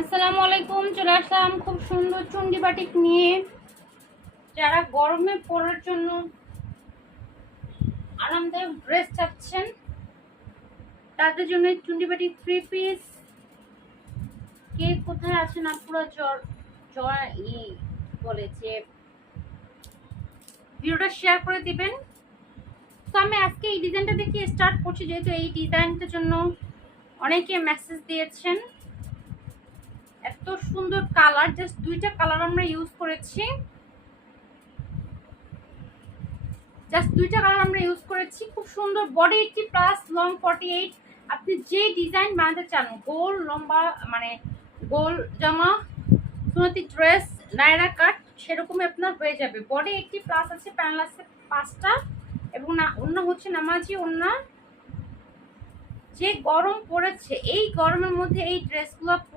আসসালামু আলাইকুম। চলে আসলাম খুব সুন্দর চুন্ডি বাটিক নিয়ে। যারা গরমে পরার জন্য আরামদায়ক ড্রেস চাচ্ছেন তাদের জন্য চুন্ডি বাটিক 3 পিস। কে কোথায় আছেন আপুরা বলে যে ভিডিওটা শেয়ার করে দিবেন। তো আমি আজকে এই ডিজাইনটা দেখে স্টার্ট করছি, যেহেতু এই ডিজাইনটার জন্য অনেকে মেসেজ দিয়েছেন। এত সুন্দর কালার, জাস্ট দুইটা কালার আমরা ইউজ করেছি। খুব সুন্দর বডি 80 প্লাস, লং 48। আপনি যে ডিজাইন বানাতে চান, গোল লম্বা মানে গোল জামা, সুন্নতি ড্রেস, নায়রা কাট, সেরকমই আপনার হয়ে যাবে। বডি 80 প্লাস আছে, প্যানেল আছে 5টা, এবং না ওন্না হচ্ছে নামাজি ওন্না। যে গরম পড়েছে, এই গরমের মধ্যে এই ড্রেসগুলো